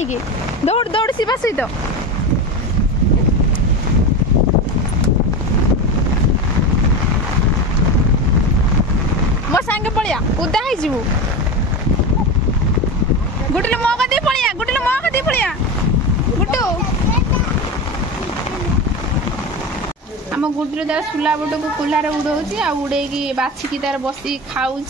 नहीं कि दौड़ दौड़ शिवा सहित मो सांगे पलिया उदा है जीवु गुटलु मो कदी पलिया गुटलु मो कदी पलिया गुटू आम गुटलु तार सुला बट को कुल्हार उड़ाऊँ आ उड़े बाछिकी तार बसी खाऊँ।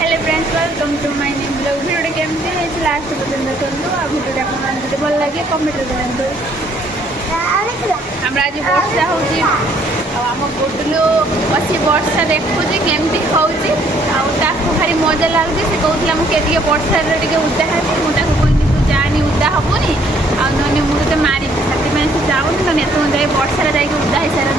Hello friends welcome to my new blog video केमती है लास्ट पर्यंत देखो आ वीडियो आपको भल लगे कमेंट करते। हमरा आज वर्षा होची आम गुटलु बसी वर्षा देखुची केमती खाऊची आको भारी मजा लगुच से कहला मुझे वर्षा उदा है मुझे कहनी तू जानी उदा हेनी आने मुझे मारी से जाऊनी ना एत जाए वर्षा जा उदा हो सारे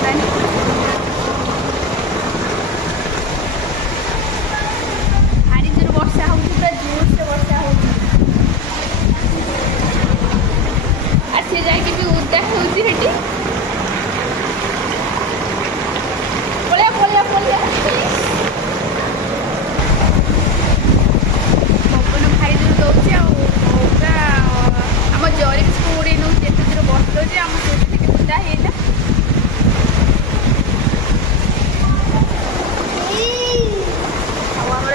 भारी जोर वर्षा हो पूरा जोर से वर्षा हो सी जाकि भी उदा होती पलिया पलिया पलिया पवन भारी जोर दौर पूरा आम जरी भी सब उड़े नौ एत जोर बस आम उदा है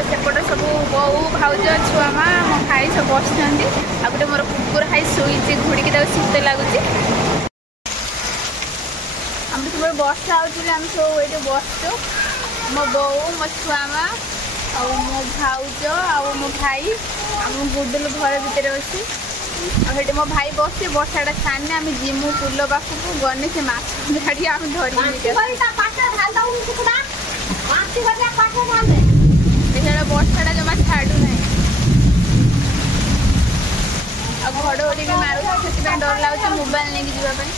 सेपटे सब बो भाज छुआ माँ मो भाई सब बस गोटे मोर कुकुर खाई शोचे घोड़िकी शीत लगुच आम सब वर्षा आम सब ये बसचु मो बो मो छुआ माँ मो भाज मो भाई आम गुडलु घर भितर अच्छी आटे मो भाई बस वर्षाटा छाने आम जिमु पुल पाखक गने से माछ झाड़ी आम धरी वर्षाटा जमा छाड़ू ना घड़घड़ी भी मारू से डर लगुच मोबाइल नहीं जावाई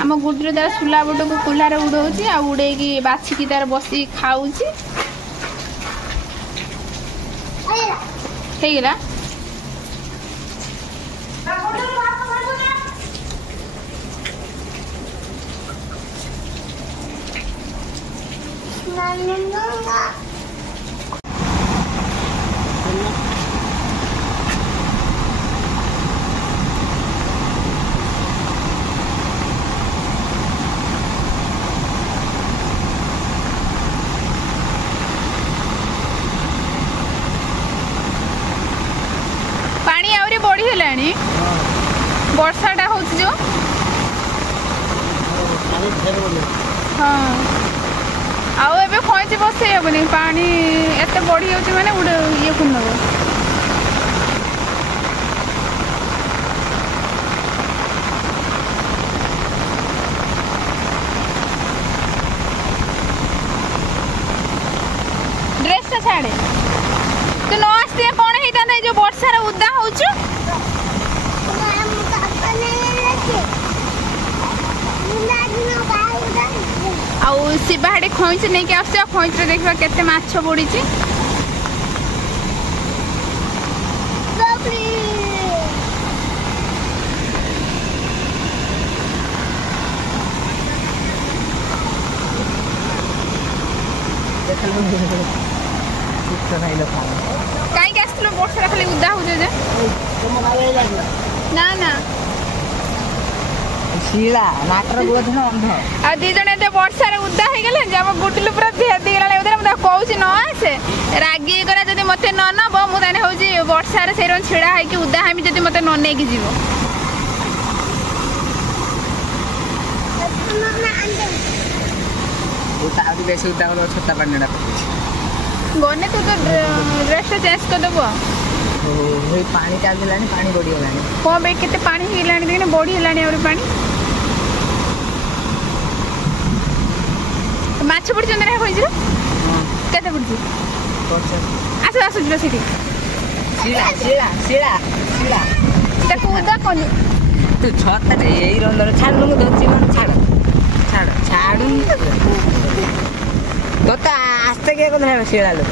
आम गुडलु तार सुला बट को कुल्हार उड़ाऊँ आ उड़े बाछिकी तार बसी खाऊँ ହେଇଗଲା वर्षाटा हो जो हाँ आबे खई बसई हेनी पानी एत बढ़ी जाऊँ मैंने गोटे ये कर नब ड्रेसटा छाड़े तू न आसते कौन होता जो वर्षार उदा हो शिवा हाड़े खईच नहीं आस खईच देखा केते माछ पड़ी कहीं आसलु वर्षा खाली उदा हो ना ना शीला नाटर गोधन अंध आ दी जने ते वर्षा रे उदा हे गेले जब गुटलु पूरा धेर दी गेला उधर मते कहूची न आसे रागी करा जदी मते न न ब मु ताने होची वर्षा रे सेरन छिड़ा है कि उदा हामी जदी मते न ने की जीवो उता आदि बेसी उदा हो छोटा पानीडा गने तू तो ड्रेस चेंज कर दबो ओई पानी चाल दिलानी पानी बड़ी होलानी को बे केते पानी हिलानी देखने बड़ी हिलानी और पानी माछ पड़ चंदन है खोइजरो केते पड़जी आस आस जरो सिटी सीला सीला सीला सीला देखो उदा कोन तू छत रे एई रंदर छाड़ लंग दछि मन छाड़ छाड़ छाड़ू तो आस्ते के को धरे सीला लोक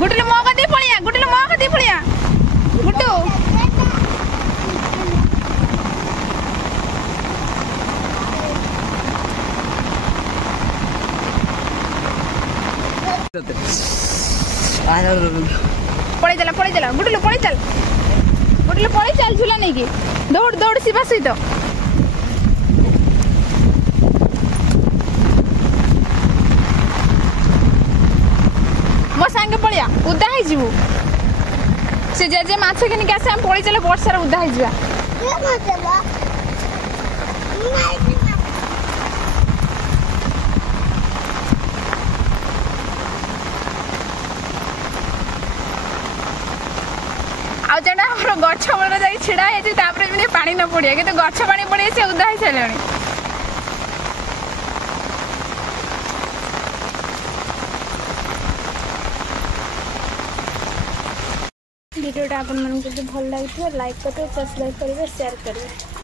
गुटलू मो कदी पड़िया गुटलू मो कदी पड़िया गुटू पड़े चला गुटलू पड़े चल झूला नहीं की दौड़ दौड़ शिवा सहित मो सांगे पड़िया उदा है जीवु से जे माछ किनिक आसे हम पड़ी चले वर्षा उदा है जीवा आ जणा हमर गछ मूल जाई छिड़ा है तापर भी पानी न पड़िया कि गछ पानी पड़े से उदा है चले वीडियोटा आपको भल लगे लाइक करेंगे सब्सक्राइब करेंगे शेयर करेंगे।